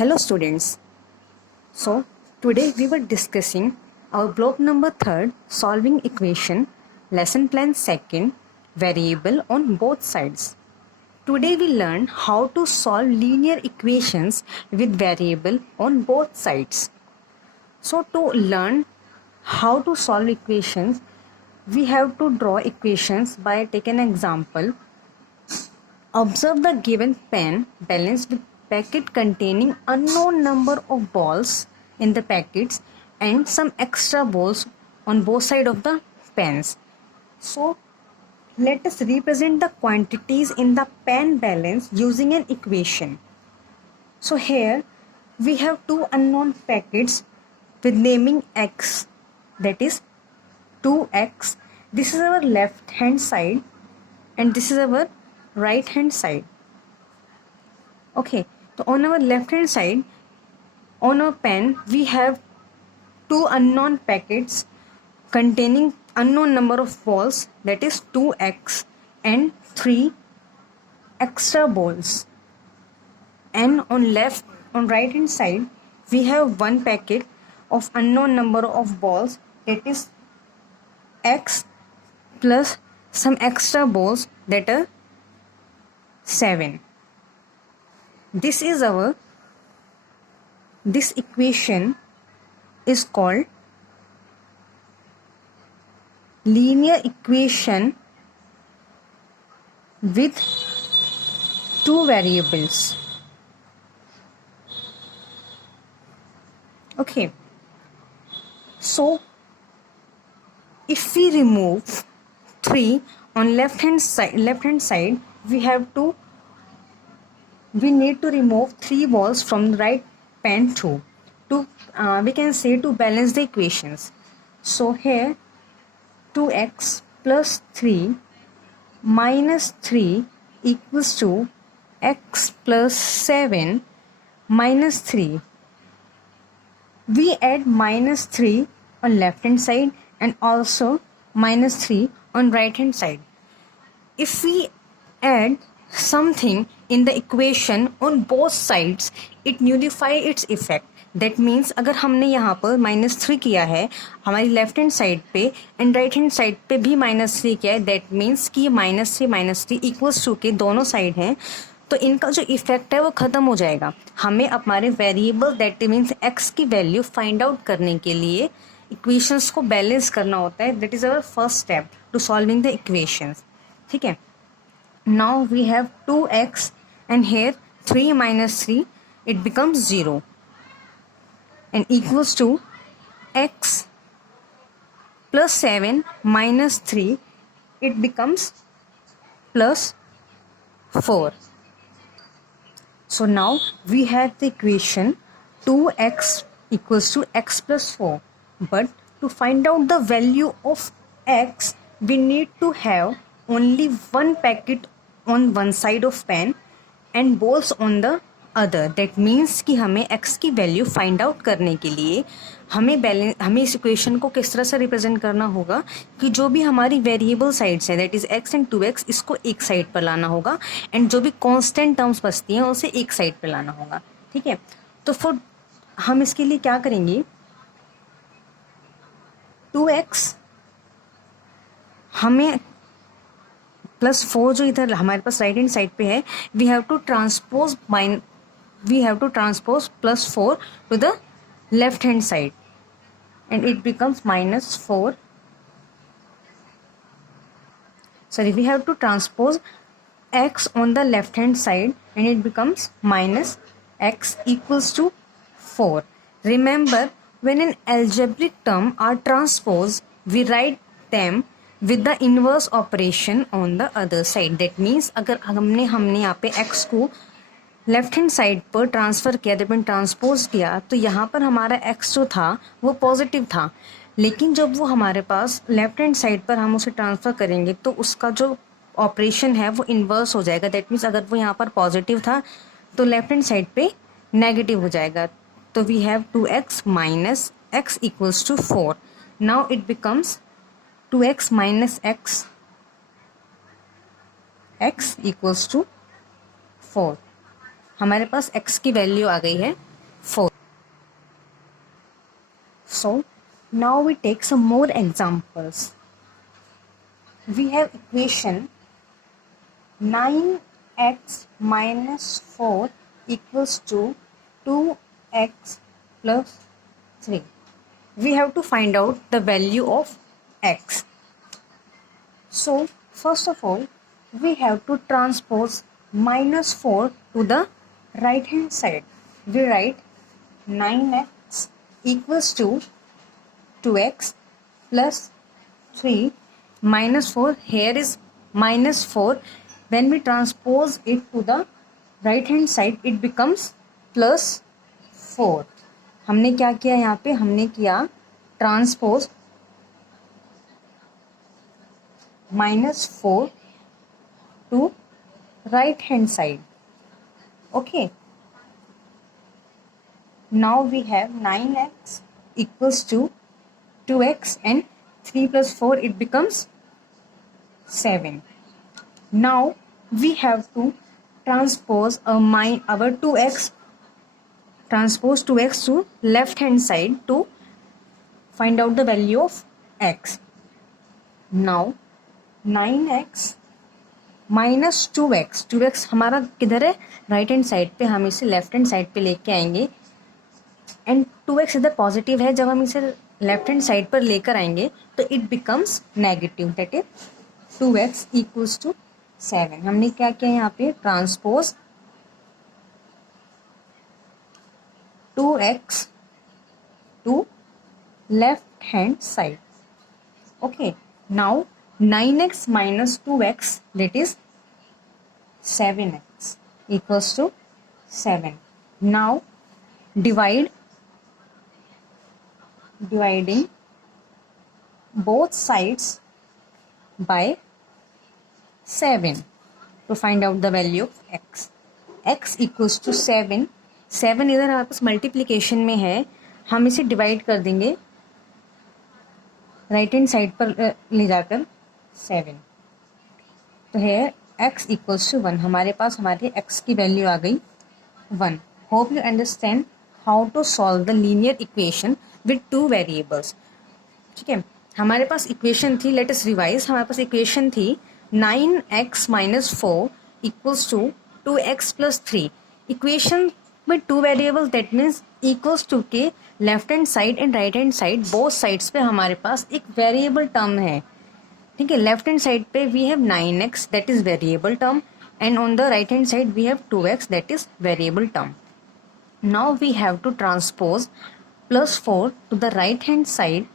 Hello students. So today we were discussing our block number 3rd solving equation lesson plan 2nd variable on both sides. Today we learn how to solve linear equations with variable on both sides. So to learn how to solve equations we have to draw equations by taking an example. Observe the given pen balanced with packet containing unknown number of balls in the packets and some extra balls on both sides of the pens. So let us represent the quantities in the pen balance using an equation. So here we have two unknown packets with naming x, that is 2x. This is our left hand side and this is our right hand side. Okay, so on our left hand side on our pen we have two unknown packets containing unknown number of balls, that is 2x, and 3 extra balls. And on right hand side we have one packet of unknown number of balls, that is x plus some extra balls, that are 7. This equation is called linear equation with two variables. Okay, so if we remove 3 on left hand side we need to remove 3 balls from the right pen too, to we can say to balance the equations. So here 2x plus 3 minus 3 equals to x plus 7 minus 3. We add minus 3 on left hand side and also minus 3 on right hand side. If we add something in the equation on both sides, it nullify its effect. That means अगर हमने यहाँ पर -3 किया है हमारी left hand side पे and right hand side पे भी -3 किया है, दैट मीन्स कि -3 इक्वल्स टू के दोनों साइड हैं, तो इनका जो इफेक्ट है वो ख़त्म हो जाएगा. हमें हमारे वेरिएबल दैट मीन्स x की वैल्यू फाइंड आउट करने के लिए इक्वेशंस को बैलेंस करना होता है. That is our first step to solving the equations. ठीक है. Now we have 2x and here 3 minus 3, it becomes 0 and equals to x plus 7 minus 3, it becomes plus 4. So now we have the equation 2x equals to x plus 4, but to find out the value of x we need to have only one packet on one side of pen and balls on the other. That means कि हमें x की value find out करने के लिए हमें इस इक्वेशन को किस तरह से रिप्रेजेंट करना होगा कि जो भी हमारी वेरिएबल साइड्स है that is x and 2x, इसको एक साइड पर लाना होगा एंड जो भी कांस्टेंट टर्म्स बचती हैं उसे एक साइड पर लाना होगा. ठीक है. तो फिर हम इसके लिए क्या करेंगे, 2x हमें प्लस 4 जो इधर हमारे पास राइट हैंड साइड पे है, we have to transpose plus 4 to the left hand side and it becomes -4. Sorry, we have to transpose x on the left hand side and it becomes minus x equals to 4. Remember, when an algebraic term are transposed, we write them with the inverse operation on the other side. That means अगर हमने यहाँ पे x को left hand side पर ट्रांसफ़र किया, जब मैंने ट्रांसपोज किया तो यहाँ पर हमारा x जो था वो पॉजिटिव था, लेकिन जब वो हमारे पास लेफ्ट हैंड साइड पर हम उसे ट्रांसफ़र करेंगे तो उसका जो ऑपरेशन है वो इन्वर्स हो जाएगा. दैट मीन्स अगर वो यहाँ पर पॉजिटिव था तो लेफ्ट हैंड साइड पे नेगेटिव हो जाएगा. तो we have 2x minus x equals to 4. Now it becomes 2x minus x equals to 4. हमारे पास x की वैल्यू आ गई है 4. So now we take some more examples. We have equation 9x minus 4 equals to 2x plus 3. We have to find out the value of x. So first of all, we have to transpose minus 4 to the right hand side. We write 9x equals to 2x plus 3 minus 4. Here is minus 4. When we transpose it to the right hand side, it becomes plus 4. हमने क्या किया यहाँ पे? हमने किया transpose minus 4 to right hand side. Okay. Now we have 9x equals to 2x and 3 plus 4, it becomes 7. Now we have to transpose our 2x, transpose 2x to left hand side to find out the value of x. Now 9x minus 2x, 2x हमारा किधर है? Right hand side पे. हम इसे left hand side पे लेके आएंगे and 2x इधर पॉजिटिव है. जब हम इसे लेफ्ट हैंड साइड पर लेकर आएंगे तो it becomes negative, that is 2x equals to 7. हमने क्या किया यहाँ पे? Transpose 2x to left hand side. Okay. Now 9x minus 2x, that is 7x equals to 7. Now dividing both sides by 7 to find out the value of x. x equals to 7. 7 इधर हमारे पास मल्टीप्लीकेशन में है, हम इसे डिवाइड कर देंगे right hand side पर ले जाकर 7. तो है x इक्वल्स टू 1. हमारे पास हमारे x की वैल्यू आ गई 1. Hope you understand how to solve the linear equation with 2 variables. ठीक है, हमारे पास इक्वेशन थी, लेट अस रिवाइज. हमारे पास इक्वेशन थी 9x minus 4 equals to 2x plus 3. Equation with 2 variable, that means equals to के left hand side and right hand side both sides पे हमारे पास एक वेरिएबल टर्म है. ठीक है, लेफ्ट हैंड साइड पे we have 9x that is variable term and on the right hand side we have 2x that is variable term. Now we have to transpose plus 4 to the right hand side.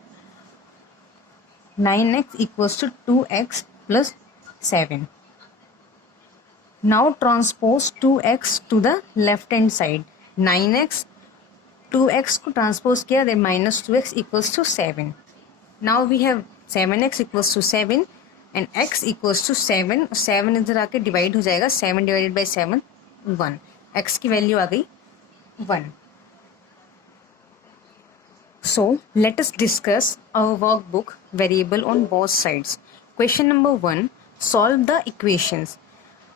9x equals to 2x plus 7. Now transpose 2x to the left hand side. 9x 2x को transpose किया, then minus 2x equals to 7. Now we have 7x equals to 7 and x equals to 7. 7 इधर आके डिवाइड हो जाएगा. 7 divided by 7 1. x की value आ गई 1. So let us discuss our workbook variable on both sides. Question number 1, solve the equations.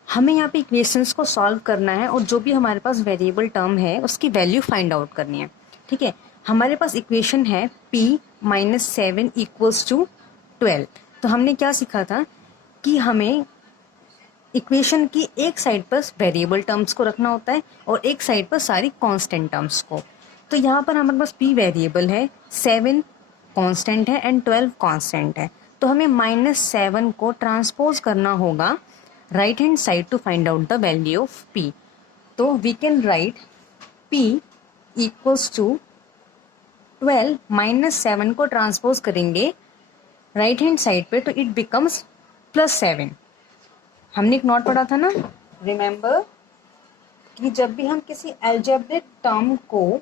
हमें यहाँ पे इक्वेशंस को सॉल्व करना है और जो भी हमारे पास वेरिएबल टर्म है उसकी वैल्यू फाइंड आउट करनी है. ठीक है, हमारे पास इक्वेशन है p माइनस 7 इक्वल्स टू 12. तो हमने क्या सीखा था कि हमें इक्वेशन की एक साइड पर वेरिएबल टर्म्स को रखना होता है और एक साइड पर सारी कांस्टेंट टर्म्स को. तो यहाँ पर हमारे पास p वेरिएबल है, 7 कांस्टेंट है एंड 12 कांस्टेंट है. तो हमें माइनस 7 को ट्रांसपोज करना होगा right hand side to find out the value of p. तो we can write p equals to 12 minus 7 को ट्रांसपोज करेंगे राइट हैंड साइड पे तो इट बिकम्स प्लस 7. हमने एक नोट पढ़ा था ना, रिमेंबर कि जब भी हम किसी अलजेब्रिक टर्म को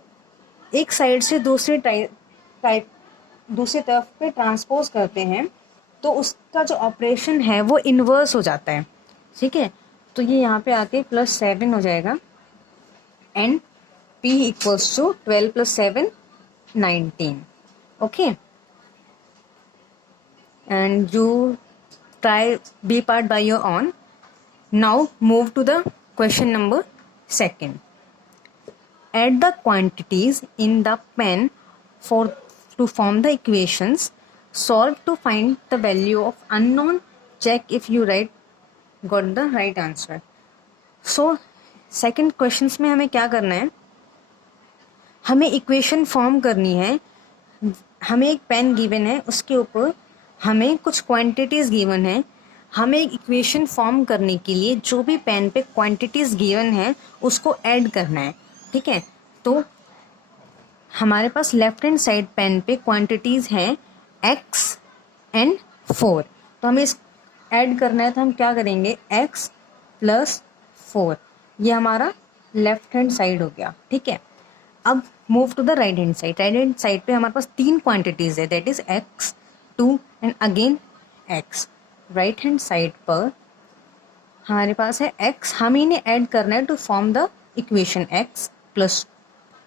एक साइड से दूसरी तरफ पे ट्रांसपोज करते हैं तो उसका जो ऑपरेशन है वो इन्वर्स हो जाता है. ठीक है, तो ये यहाँ पे आके प्लस 7 हो जाएगा and p equals to 12 plus 7 19. Okay, and you try B part by your own. Now move to the question number 2. add the quantities in the pen for to form the equations. Solve to find the value of unknown. Check if you got the right answer. So second questions में हमें क्या करना है, हमें equation form करनी है. हमें एक पेन गिवन है, उसके ऊपर हमें कुछ क्वांटिटीज गिवन है. हमें एक इक्वेशन फॉर्म करने के लिए जो भी पेन पे क्वांटिटीज गिवन है उसको ऐड करना है. ठीक है, तो हमारे पास लेफ्ट हैंड साइड पेन पे क्वांटिटीज हैं x एंड 4. तो हमें इस ऐड करना है, तो हम क्या करेंगे, x प्लस 4. ये हमारा लेफ्ट हैंड साइड हो गया. ठीक है, अब move to the right hand side. Right hand side पे हमारे पास 3 क्वांटिटीज है, that is x, 2 and again x. Right hand side पर हमारे पास है x, हम इन्हें ऐड करना है to form the equation x plus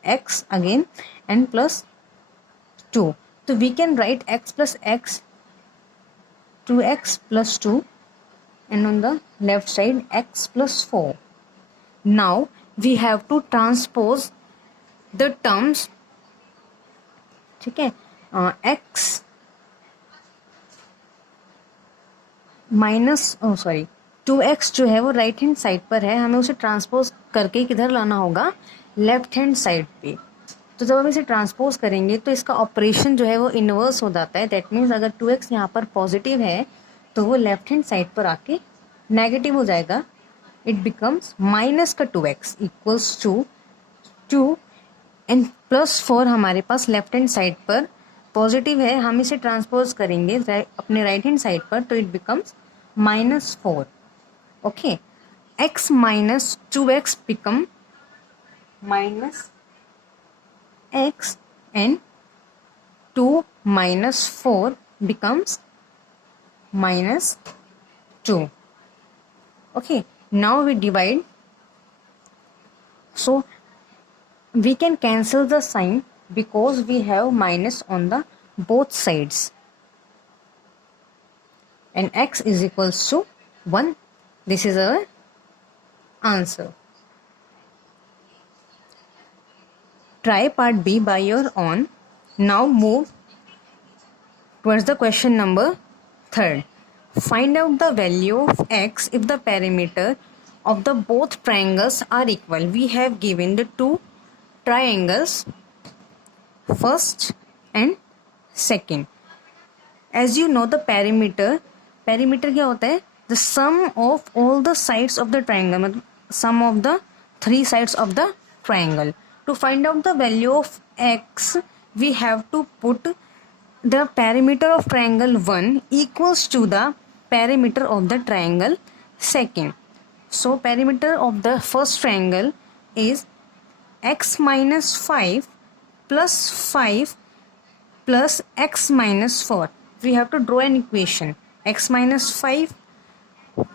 x again and plus 2. तो we can write x plus x, 2x plus 2 and on the left side x plus 4. Now we have to transpose the terms. ठीक है, x minus 2x जो है वो right hand side पर है, हमें उसे ट्रांसपोज करके किधर लाना होगा, लेफ्ट हैंड साइड पे. तो जब हम इसे ट्रांसपोज करेंगे तो इसका ऑपरेशन जो है वो इन्वर्स हो जाता है. दैट मीन्स अगर 2x यहाँ पर पॉजिटिव है तो वो लेफ्ट हैंड साइड पर आके नेगेटिव हो जाएगा. इट बिकम्स माइनस का 2x equals to 2 and plus 4. हमारे पास लेफ्ट हैंड साइड पर पॉजिटिव है, हम इसे ट्रांसपोज करेंगे अपने राइट हैंड साइड पर, तो it becomes minus 4. Okay, x minus 2x become minus x and 2 minus 4 becomes minus 2. Okay, now we divide. So we can cancel the sign because we have minus on the both sides, and x is equals to 1. This is our answer. Try part B by your own. Now move towards the question number 3rd. Find out the value of x if the perimeter of the both triangles are equal. We have given the two triangles, first and second. As you know the perimeter क्या होता है, the sum of all the sides of the triangle, मतलब sum of the 3 sides of the triangle. To find out the value of x, we have to put the perimeter of triangle 1 equals to the perimeter of the triangle second. So perimeter of the first triangle is x minus 5 plus 5 plus x minus 4. We have to draw an equation. X minus 5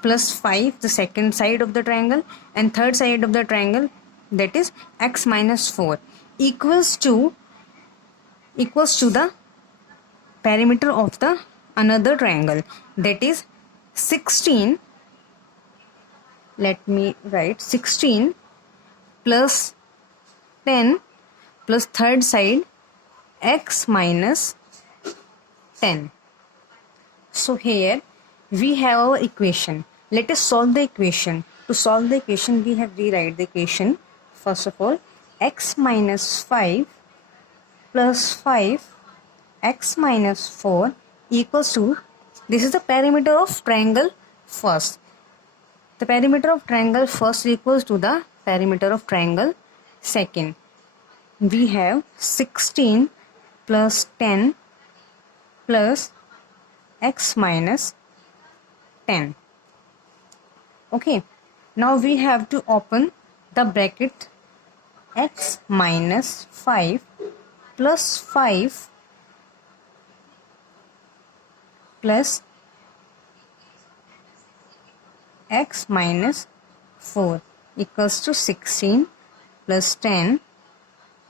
plus 5, the second side of the triangle, and third side of the triangle, that is x minus 4, equals to the perimeter of the another triangle, that is 16. Let me write 16 plus 10 plus third side x minus 10. So here we have our equation. Let us solve the equation. To solve the equation, we have rewrite the equation. First of all, x minus 5 plus 5 x minus 4 equals to, this is the perimeter of triangle first. The perimeter of triangle first equals to the perimeter of triangle second. We have 16 plus 10 plus x minus 10. Okay, now we have to open the bracket. X minus 5 plus 5 plus x minus 4 equals to 16 plus 10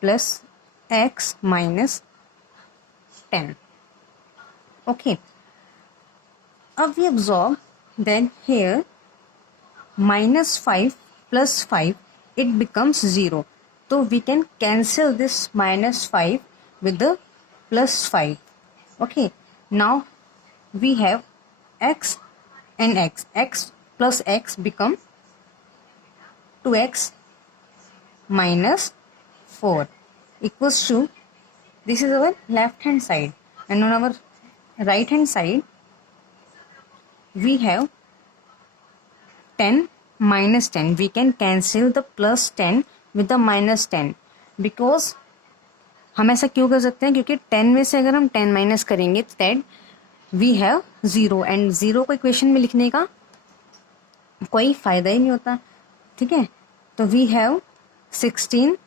plus x minus 10. Okay, now we observe that here minus 5 plus 5, it becomes 0. तो we can cancel this -5 with the +5. Okay, now we have x and x plus x become 2x minus 4 equals to, this is our left hand side, and on our right hand side we have 10 minus 10. We can cancel the plus 10 with the minus 10 because हम ऐसा क्यों कर सकते हैं, क्योंकि 10 में से अगर हम 10 माइनस करेंगे दैट वी हैव 0, एंड 0 को इक्वेशन में लिखने का कोई फायदा ही नहीं होता. ठीक है, तो we have 16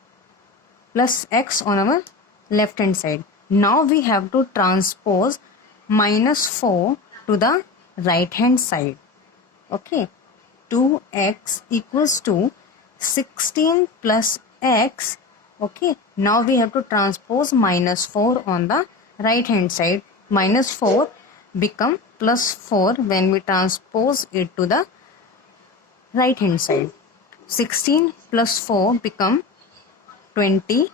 plus x on our left hand side. Now we have to transpose -4 to the right hand side. Okay, 2x equals to 16 plus x. Okay, now we have to transpose -4 on the right hand side. -4 become +4 when we transpose it to the right hand side. 16 plus 4 become 20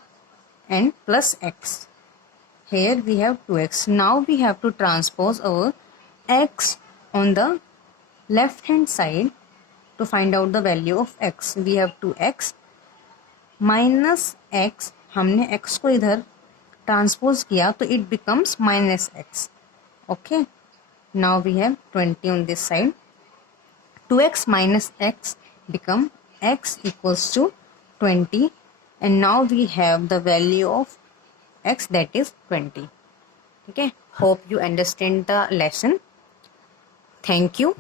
and plus x. Here we have 2x. Now we have to transpose our x on the left hand side to find out the value of x. We have 2x minus x. हमने x को इधर ट्रांसपोज किया तो it becomes -x. Okay, now we have 20 on this side. 2x minus x become x equals to 20, and now we have the value of x, that is 20. Okay, hope you understand the lesson. Thank you.